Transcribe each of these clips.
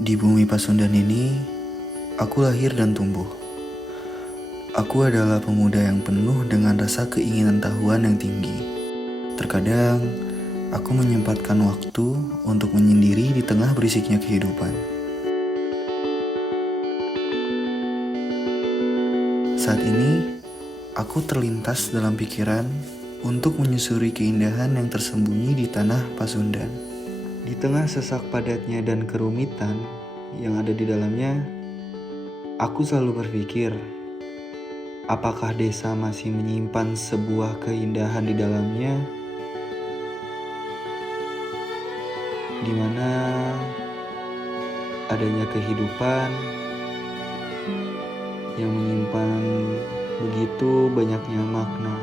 Di bumi Pasundan ini, aku lahir dan tumbuh. Aku adalah pemuda yang penuh dengan rasa keinginan tahuan yang tinggi. Terkadang, aku menyempatkan waktu untuk menyendiri di tengah berisiknya kehidupan. Saat ini, aku terlintas dalam pikiran untuk menyusuri keindahan yang tersembunyi di tanah Pasundan. Di tengah sesak padatnya dan kerumitan yang ada di dalamnya, aku selalu berpikir, apakah desa masih menyimpan sebuah keindahan di dalamnya, di mana adanya kehidupan yang menyimpan begitu banyaknya makna.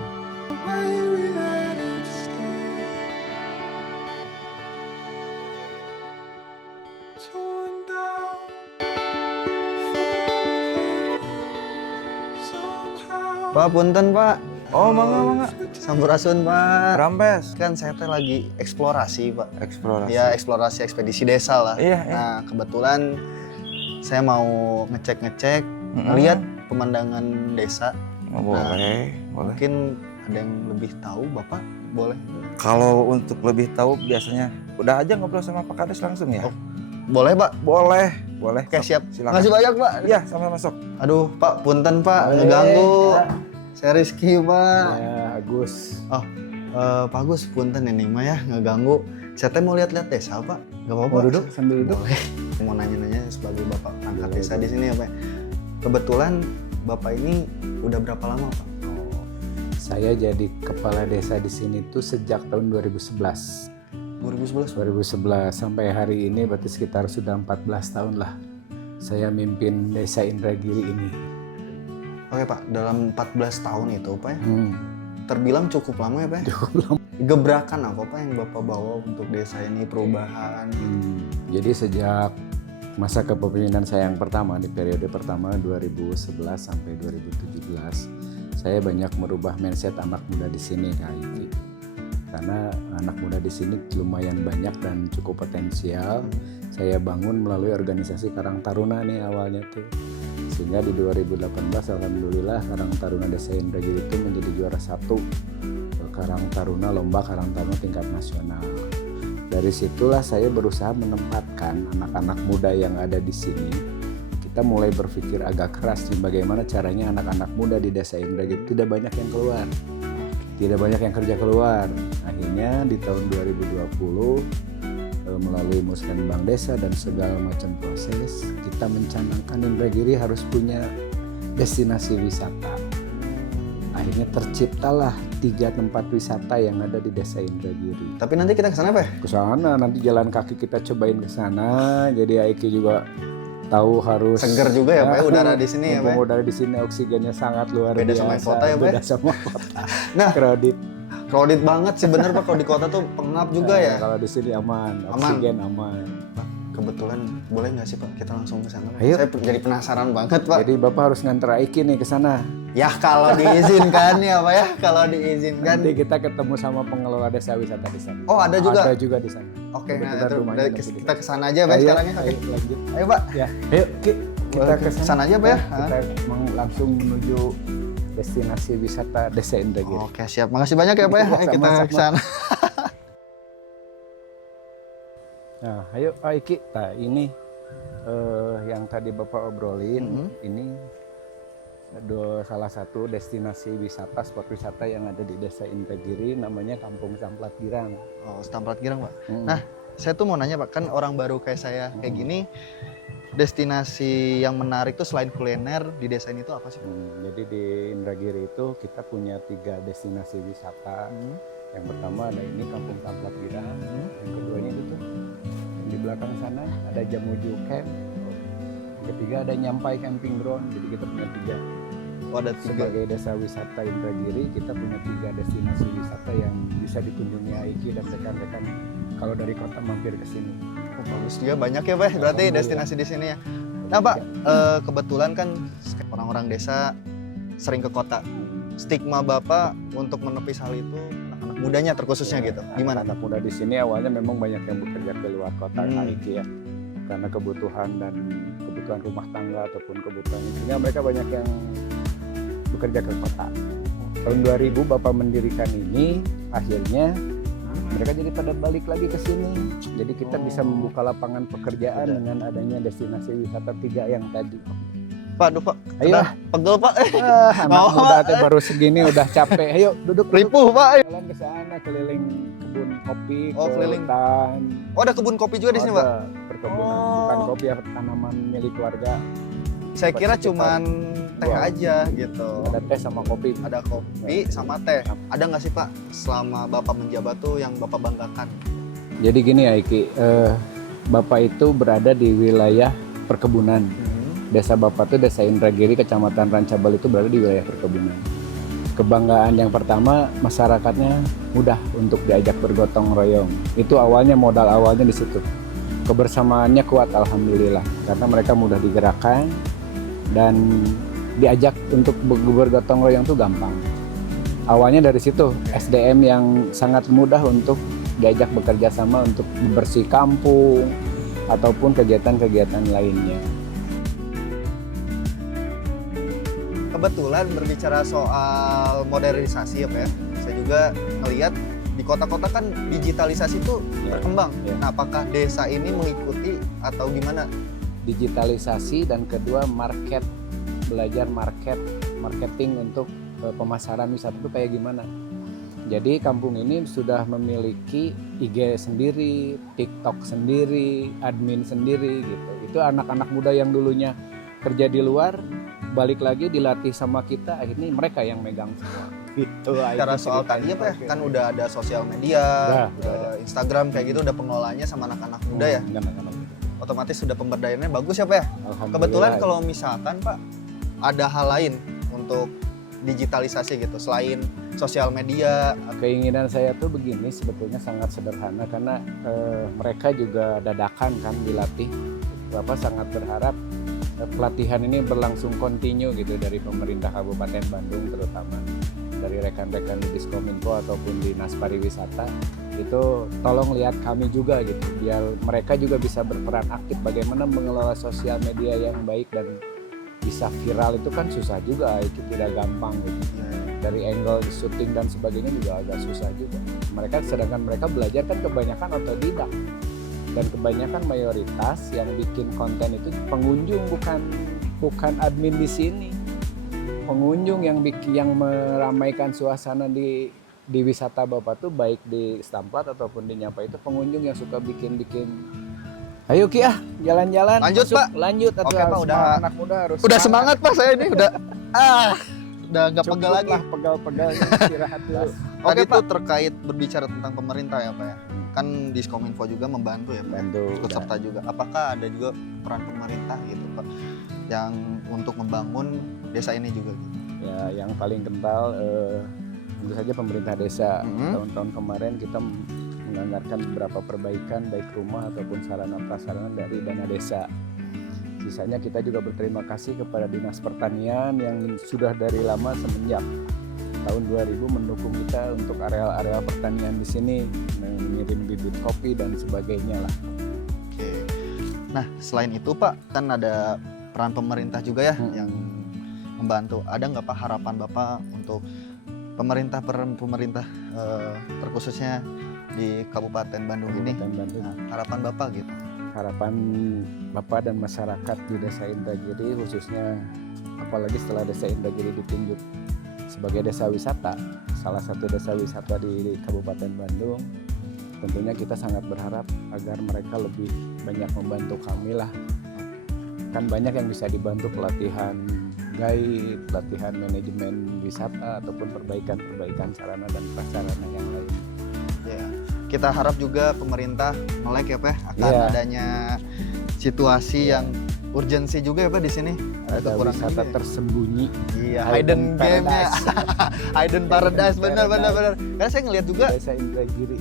Pak, punten Pak. Oh, mangga. Sampurasun Pak. Rampes. Kan saya teh lagi eksplorasi Pak. Eksplorasi. Ya eksplorasi ekspedisi desa lah. Iya. Nah kebetulan saya mau ngecek lihat pemandangan desa. Oh, boleh. Mungkin ada yang lebih tahu Bapak boleh? Kalau untuk lebih tahu biasanya udah aja ngobrol sama Pak Kades langsung ya. Oh, boleh Pak? Boleh. Oke, siap. Silakan. Makasih banyak Pak. Iya, sama masuk. Aduh Pak, punten Pak, Boleh. ngeganggu. Saya Rizky Pak. Ya, Agus. Pak Gus, punten ini mah ya ngeganggu. Saya teh mau lihat-lihat desa Pak. Gak apa-apa. Mau duduk sambil duduk? Boleh. Mau nanya-nanya sebagai Bapak angkat desa di sini ya Pak. Kebetulan Bapak ini udah berapa lama Pak? Saya jadi kepala desa di sini tuh sejak tahun 2011. 2011 Pak? 2011 sampai hari ini berarti sekitar sudah 14 tahun lah. Saya mimpin desa Indragiri ini. Oke Pak, dalam 14 tahun itu Pak ya, terbilang cukup lama ya Pak ya? Cukup lama. Gebrakan apa Pak yang Bapak bawa untuk desa ini, perubahan? Jadi sejak masa kepemimpinan saya yang pertama, di periode pertama 2011 sampai 2017, saya banyak merubah mindset anak muda di sini Kak Iki. Karena anak muda di sini lumayan banyak dan cukup potensial. Saya bangun melalui organisasi Karang Taruna nih awalnya tuh. Sehingga di 2018 alhamdulillah Karang Taruna Desa Indragiri itu menjadi juara 1 Karang Taruna, lomba Karang Taruna tingkat nasional. Dari situlah saya berusaha menempatkan anak-anak muda yang ada di sini. Kita mulai berpikir agak keras nih bagaimana caranya anak-anak muda di Desa Indragiri tidak banyak yang keluar. Tidak banyak yang kerja keluar. Akhirnya di tahun 2020 melalui Muskenbang Desa dan segala macam proses, kita mencanangkan Indragiri harus punya destinasi wisata. Akhirnya terciptalah 3 tempat wisata yang ada di Desa Indragiri. Tapi nanti kita ke sana Pak ya? Ke sana nanti jalan kaki kita cobain ke sana. Jadi Aiki juga tahu harus Seger juga ya Pak ya, udara di sini ya Pak ya? Udara di sini oksigennya sangat luar Beda biasa. sama kota ya, Pak? Beda sama kota. Nah, Crowded banget sih bener Pak, kalau di kota tuh pengap juga ya. Kalau di sini aman, oksigen aman. Pak, kebetulan boleh nggak sih Pak kita langsung ke sana? Ayo. Saya jadi penasaran banget Pak. Jadi Bapak harus nganter Aiki nih ke sana. Ya kalau diizinkan ya Pak ya, kalau diizinkan. Nanti kita ketemu sama pengelola desa wisata di sana. Oh ada juga? Ada juga di sana. Oke, nah Kebetulan itu rumahnya nanti di kita ke sana aja Pak Ayo, sekarang ya. Oke. ayo, lanjut. Ayo Pak. Ya, ayo Ki, kita ke Kesana aja, Pak, ya? Kita langsung menuju destinasi wisata Desa Indragiri. Oke siap, makasih banyak ya Pak ya. Ayo kita Sama-sama. ke sana. Nah, ayo Aiki. Nah, ini yang tadi Bapak obrolin, ini salah satu destinasi wisata, spot wisata yang ada di Desa Indragiri, namanya Kampung Samplat Girang. Oh, Samplat Girang Pak. Nah, saya tuh mau nanya Pak, kan orang baru kayak saya kayak gini, destinasi yang menarik tuh selain kuliner di desa ini tuh apa sih? Jadi di Indragiri itu kita punya 3 destinasi wisata. Yang pertama ada ini Kampung Samplat Girang. Yang keduanya itu tuh yang di belakang sana ada Jamuju Camp. Yang ketiga ada Nyampai Camping Ground. Jadi kita punya 3. Oh, ada 3. Sebagai desa wisata Indragiri kita punya 3 destinasi wisata yang bisa dikunjungi Aiki dan rekan-rekan kalau dari kota mampir ke sini. Oh, bagus juga, banyak ya Pak. Berarti destinasi di sini ya. Nah Pak, kebetulan kan orang-orang desa sering ke kota. Stigma Bapak untuk menepis hal itu anak-anak mudanya terkhususnya gitu. Gimana? Anak muda di sini awalnya memang banyak yang bekerja ke luar kota Aiki ya. karena kebutuhan rumah tangga ataupun kebutuhan sehingga mereka banyak yang bekerja ke kota. Tahun 2000 Bapak mendirikan ini, akhirnya mereka jadi pada balik lagi ke sini. Jadi kita bisa membuka lapangan pekerjaan dengan adanya destinasi wisata 3 yang tadi. Pak, aduh Pak. Ayo, Pegel Pak. anak muda teh baru segini udah capek. Ayo duduk. Ripuh Pak. Jalan ke sana keliling kebun kopi, Oh, ke keliling. hutan. Oh, ada kebun kopi juga di sini Pak. Ada perkebunan, Oh. bukan kopi ya, tanaman milik warga. Saya kira Sekitar cuman teh 2. aja gitu. Ada teh sama kopi. Ada kopi sama teh. Ada nggak sih Pak selama Bapak menjabat tuh yang Bapak banggakan? Jadi gini ya Iki, Bapak itu berada di wilayah perkebunan. Desa Bapak itu Desa Indragiri, Kecamatan Rancabal itu berada di wilayah perkebunan. Kebanggaan yang pertama, masyarakatnya mudah untuk diajak bergotong royong. Itu awalnya, modal awalnya di situ. Kebersamaannya kuat alhamdulillah karena mereka mudah digerakkan dan diajak untuk bergotong royong itu gampang. Awalnya dari situ, SDM yang sangat mudah untuk diajak bekerja sama untuk bersih kampung ataupun kegiatan-kegiatan lainnya. Kebetulan berbicara soal modernisasi ya Pak ya, saya juga melihat di kota-kota kan digitalisasi itu Ya, berkembang. ya. Nah, apakah desa ini mengikuti atau gimana? Digitalisasi dan kedua belajar marketing untuk pemasaran wisata itu kayak gimana. Jadi kampung ini sudah memiliki IG sendiri, TikTok sendiri, admin sendiri gitu. Itu anak-anak muda yang dulunya kerja di luar balik lagi dilatih sama kita, akhirnya mereka yang megang semua gitu. Cara soal tadi ya Pak ya, kan udah ada sosial media, Udah ada. Instagram kayak gitu udah pengelolanya sama anak-anak muda ya. Anak-anak. Otomatis sudah pemberdayaannya bagus ya Pak ya. Alhamdulillah. Kebetulan kalau misalkan Pak ada hal lain untuk digitalisasi gitu selain sosial media. Keinginan saya tuh begini, sebetulnya sangat sederhana karena mereka juga dadakan kan dilatih. Bapak sangat berharap pelatihan ini berlangsung kontinu gitu dari pemerintah Kabupaten Bandung, terutama dari rekan-rekan di Diskominfo ataupun Dinas Pariwisata. Itu tolong lihat kami juga gitu, biar mereka juga bisa berperan aktif bagaimana mengelola sosial media yang baik dan bisa viral. Itu kan susah juga, itu tidak gampang gitu. Dari angle syuting dan sebagainya juga agak susah juga. Sedangkan mereka belajar kan kebanyakan otodidak. Dan kebanyakan mayoritas yang bikin konten itu pengunjung, bukan admin di sini. Pengunjung yang meramaikan suasana di wisata Bapak tuh baik di Stamplat ataupun di Nyapa itu pengunjung yang suka bikin. Ayo Ki jalan-jalan. Lanjut, masuk, Pak. Lanjut atau Oke, Pak, udah anak muda harus Udah semangat Pak saya ini udah nggak Cukup pegal lagi. lah, pegal-pegal istirahat dulu. Tadi itu terkait berbicara tentang pemerintah ya Pak ya. Kan Diskominfo juga membantu ya Pak. Bantu. Ikut serta juga. Apakah ada juga peran pemerintah gitu Pak yang untuk membangun desa ini juga gitu? Ya, yang paling kental tentu saja pemerintah desa. Tahun-tahun kemarin kita menganggarkan beberapa perbaikan baik rumah ataupun sarana prasarana dari dana desa. Sisanya kita juga berterima kasih kepada Dinas Pertanian yang sudah dari lama semenjak tahun 2000 mendukung kita untuk areal-areal pertanian di sini, mengirim bibit kopi dan sebagainya lah. Oke. Nah, selain itu Pak, kan ada peran pemerintah juga ya yang membantu. Ada nggak Pak harapan Bapak untuk pemerintah terkhususnya di Kabupaten Bandung ini? Bandung. Nah, harapan Bapak gitu. Harapan Bapak dan masyarakat di Desa Indragiri khususnya, apalagi setelah Desa Indragiri ditunjuk sebagai desa wisata, salah satu desa wisata di Kabupaten Bandung, tentunya kita sangat berharap agar mereka lebih banyak membantu kami lah. Kan banyak yang bisa dibantu, pelatihan guide, pelatihan manajemen wisata ataupun perbaikan sarana dan prasarana yang lain. Ya, kita harap juga pemerintah melek ya Pak akan Iya. adanya situasi yang urgensi juga ya Pak di sini. Ada kekurangan wisata juga ya. tersembunyi, Iya, hidden game ya. Hidden paradise, benar. Karena saya ngelihat juga Desa Indragiri.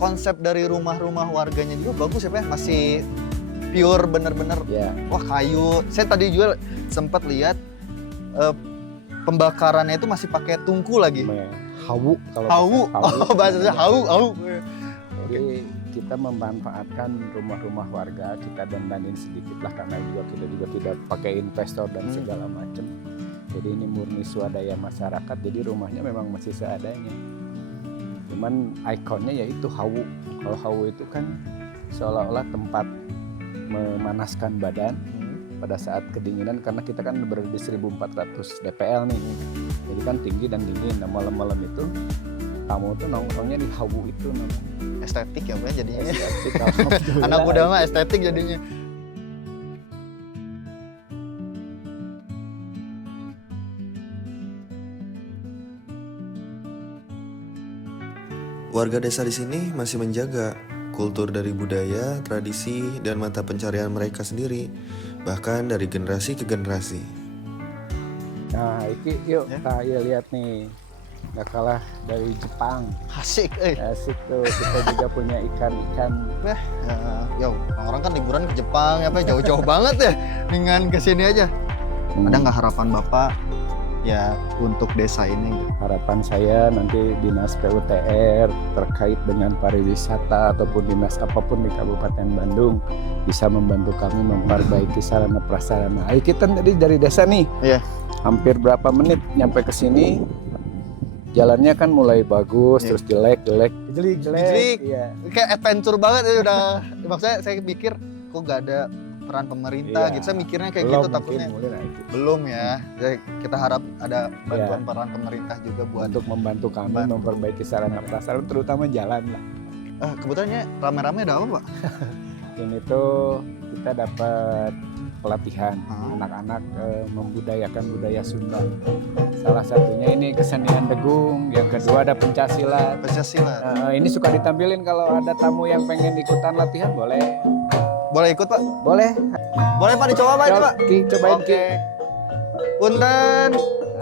konsep dari rumah-rumah warganya juga bagus ya Pak, masih pure bener-bener. Ya, Wah, kayu. Saya tadi juga sempat lihat pembakarannya itu masih pakai tungku lagi. hawu kalau Hawu. bahasa Oh, bahasanya hawu. Jadi kita memanfaatkan rumah-rumah warga, kita dandanin sedikit lah karena kita juga tidak pakai investor dan segala macam. Jadi ini murni swadaya masyarakat, jadi rumahnya memang masih seadanya. Cuman ikonnya yaitu hawu. Kalau hawu itu kan seolah-olah tempat memanaskan badan pada saat kedinginan, karena kita kan berada di 1400 dpl nih. Jadi kan tinggi dan dingin. Nah, malam-malam itu tamu tuh nongkrongnya di hawu itu namanya. Estetik ya Pak jadinya. Estetik, alhamdulillah. Anak muda mah estetik jadinya. Warga desa di sini masih menjaga kultur dari budaya, tradisi, dan mata pencarian mereka sendiri, bahkan dari generasi ke generasi. Nah, iki yuk Ya. kita lihat nih. Gak kalah dari Jepang. Asik Asik tuh, kita juga punya ikan-ikan. Yo, orang kan liburan ke Jepang ya Pak, jauh-jauh banget ya dengan kesini aja. Ada nggak harapan Bapak ya untuk desa ini? Harapan saya nanti dinas PUTR terkait dengan pariwisata ataupun dinas apapun di Kabupaten Bandung bisa membantu kami memperbaiki sarana prasarana. Ayo kita tadi dari desa nih. Iya. Hampir berapa menit nyampe ke sini? Jalannya kan mulai bagus, Iya. terus jelek. Iya. Kayak adventure banget ya udah. Maksudnya saya pikir kok nggak ada peran pemerintah Iya. gitu. Saya mikirnya kayak Belum gitu mungkin, takutnya. mulai nanti. Belum ya. Jadi kita harap ada bantuan peran pemerintah juga buat. Untuk membantu kami Bantu. memperbaiki sarana prasarana terutama jalan lah. Kebetulannya rame-rame ada apa Pak? Ini tuh kita dapat pelatihan Hmm. anak-anak membudayakan budaya Sunda. Salah satunya ini kesenian degung, yang kedua ada pencaksilat. Pancasila. Ini suka ditampilin kalau ada tamu yang pengen ikutan latihan boleh. Boleh ikut Pak? Boleh. Boleh Pak dicoba Pak itu Pak? Ki, cobain Oke. Ki. Punten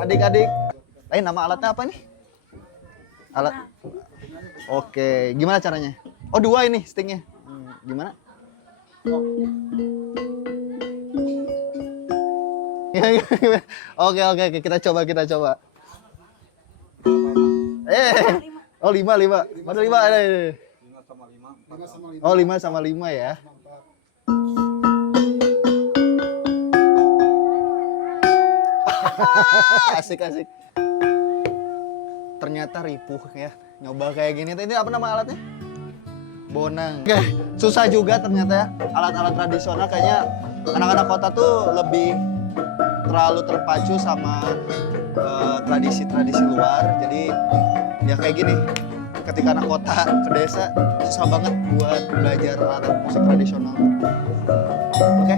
adik-adik. Nama alatnya apa nih? Alat. Oke, gimana caranya? Oh, 2 ini stingnya. Gimana? Oke, kita coba. Oh 5. Mana 5 ada? 5 sama 5. Oh 5 sama 5 ya. Asik. Ternyata ripuh ya. Nyoba kayak gini. Ini apa nama alatnya? Bonang. Oke, susah juga ternyata ya. Alat-alat tradisional kayaknya anak-anak kota tuh lebih terlalu terpacu sama tradisi-tradisi luar. Jadi ya kayak gini. Ketika anak kota ke desa susah banget buat belajar alat musik tradisional. Oke.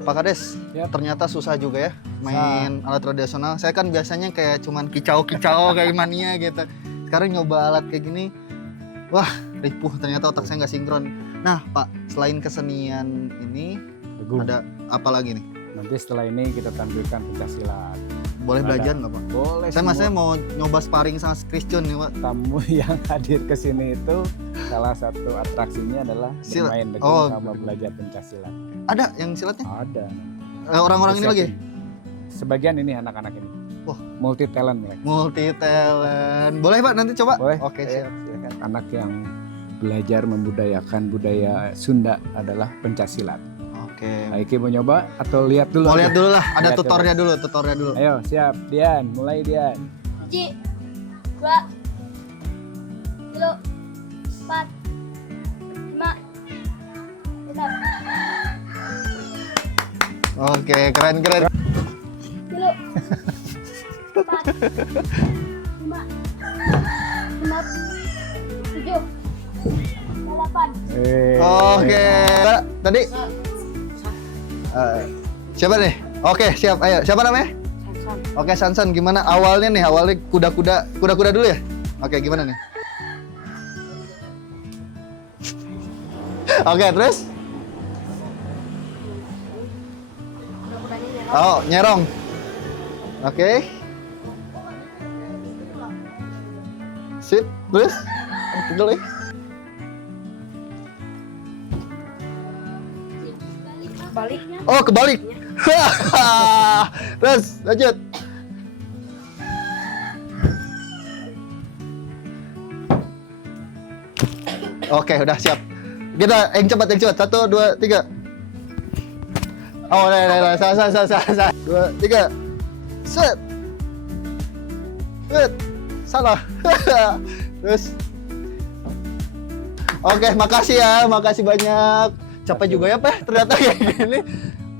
Pak Kades, Yap. ternyata susah juga ya main alat tradisional. Saya kan biasanya kayak cuman kicau-kicau kayak mania gitu. Sekarang nyoba alat kayak gini, wah ripuh, ternyata otak saya nggak sinkron. Nah Pak, selain kesenian ini Degung. ada apa lagi nih? Nanti setelah ini kita tampilkan pencaksilat. Boleh Ada. belajar nggak Pak? Boleh. Saya semua. masanya mau nyoba sparring sama Christian nih Pak. Tamu yang hadir ke sini itu salah satu atraksinya adalah Silat. bermain degung Oh. sama belajar pencaksilat. Ada yang silatnya? Ada. Orang-orang ini lagi? Sebagian ini anak-anak ini. Wah. Multi talent mereka. Multi talent. Boleh Pak nanti coba? Boleh. Oke Ayo, siap. silakan. Anak yang belajar membudayakan budaya Sunda adalah pencaksilat. Oke. Aiki mau nyoba atau lihat dulu? Mau aja? lihat dulu lah, ada Lihat tutornya dulu, dulu. Ayo siap, Dian, mulai Dian. 1, 2, 3, 4, 5, 6, Oke, keren. 3, 4, 5, 7, 8. Oke. Tadi siapa nih? Oke, siap. Ayo, siapa namanya? Oke, Sansan. Gimana awalnya nih? Awalnya kuda-kuda dulu ya? Oke, gimana nih? Oke, terus? Oh, nyerong. Oke. Sip, terus? Tinggal ya. Baliknya. Oh, kebalik. Terus, lanjut. Oke, udah siap. Kita yang cepat. 1, 2, 3. Oh, salah. 2, 3. Set. Salah. Terus. Oke, makasih ya. Makasih banyak. Capek juga ya, Pak. Ternyata kayak gini.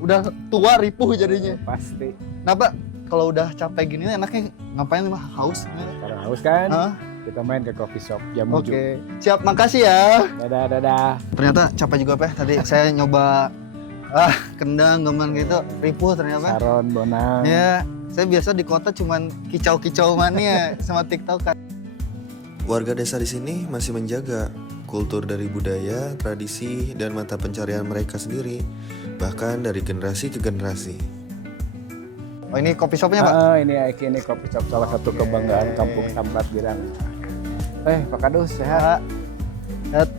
Udah tua ripuh jadinya. Pasti. Nah, Pak, kalau udah capek gini enaknya ngapain mah? Haus. Kalau haus kan, Hah? kita main ke coffee shop jam 7. Oke. Siap, makasih ya. Dadah. Ternyata capek juga, Pak. Tadi saya nyoba kendang, gamelan gitu, ripuh ternyata. Saron, Bonang. Ya, saya biasa di kota cuman kicau-kicau mania sama TikTok kan. Warga desa di sini masih menjaga kultur dari budaya, tradisi, dan mata pencarian mereka sendiri, bahkan dari generasi ke generasi. Oh, ini kopi shopnya, Pak? Ini coffee shop salah satu kebanggaan Kampung Samplat Girang. Pak Kadus sehat. Sehat.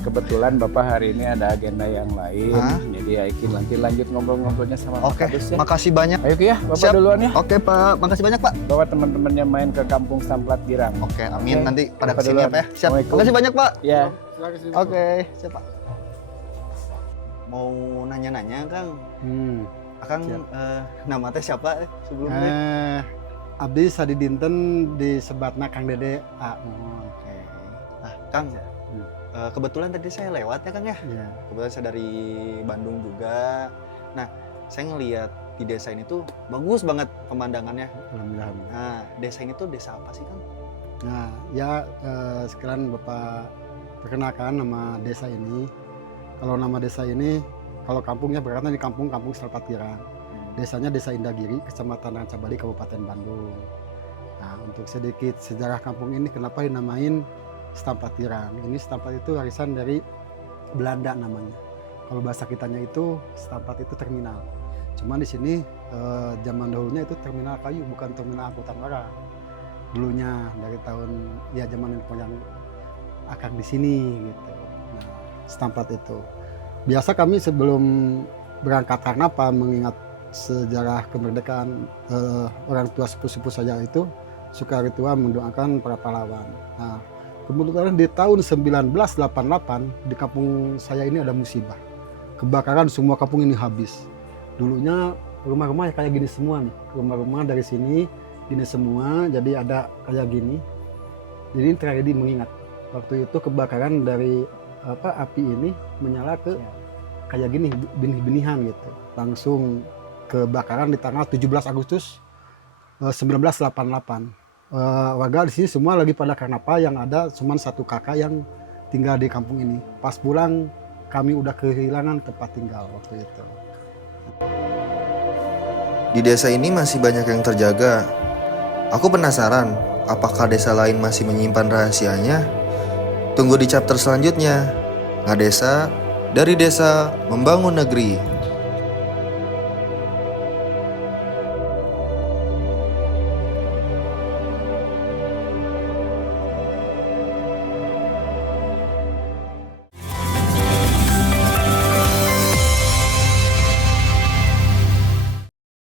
Kebetulan Bapak hari ini ada agenda yang lain, jadi Aiki nanti lanjut ngobrol-ngobrolnya sama Oke, Pak Kadus ya. makasih banyak. Ayo Ki ya, Bapak Siap. duluan ya. Oke, Pak. Makasih banyak, Pak. Bawa teman-temannya main ke Kampung Samplat Girang. Oke, amin. Oke. Nanti pada Bapak kesini ya, duluan. Pak ya. Siap. Assalamualaikum. Makasih banyak, Pak. Ya. Oke, siap, Pak. Mau nanya-nanya, Kang. Akang nama teh siapa sebelumnya? Abdi Sadi Dinten di sebatna Kang Dede A. Oke. Nah, Kang, kebetulan tadi saya lewat ya, Kang ya. Iya. Kebetulan saya dari Bandung juga. Nah, saya ngelihat di desa ini tuh bagus banget pemandangannya. Alhamdulillah. Nah, desa ini tuh desa apa sih, Kang? Nah, ya sekarang Bapak perkenalkan nama desa ini. Kalau nama desa ini, kalau kampungnya berkaitan di kampung Samplat Girang. Desanya Desa Indagiri, Kecamatan Rancabali, Kabupaten Bandung. Nah, untuk sedikit sejarah kampung ini, kenapa dinamain Samplat Girang? Ini Samplat itu warisan dari Belanda namanya. Kalau bahasa kitanya itu Samplat itu terminal. Cuman di sini zaman dahulunya itu terminal kayu, bukan terminal angkutan barang. Dulunya dari tahun zaman yang akan di sini gitu. Nah, Samplat itu. Biasa kami sebelum berangkat karena apa? Mengingat sejarah kemerdekaan, orang tua sepuh-sepuh saya itu suka ritual mendoakan para pahlawan. Nah, kebetulan di tahun 1988 di kampung saya ini ada musibah. Kebakaran, semua kampung ini habis. Dulunya rumah-rumah kayak gini semua nih. Rumah-rumah dari sini ini semua, jadi ada kayak gini. Jadi ini tragedi mengingat. Waktu itu kebakaran dari api ini menyala ke kayak gini, benih-benihan gitu. Langsung kebakaran di tanggal 17 Agustus 1988. Warga di sini semua lagi pada karnapa, yang ada cuma satu kakak yang tinggal di kampung ini. Pas pulang kami udah kehilangan tempat tinggal waktu itu. Di desa ini masih banyak yang terjaga. Aku penasaran, apakah desa lain masih menyimpan rahasianya? Tunggu di chapter selanjutnya. Ngadesa, dari desa membangun negeri.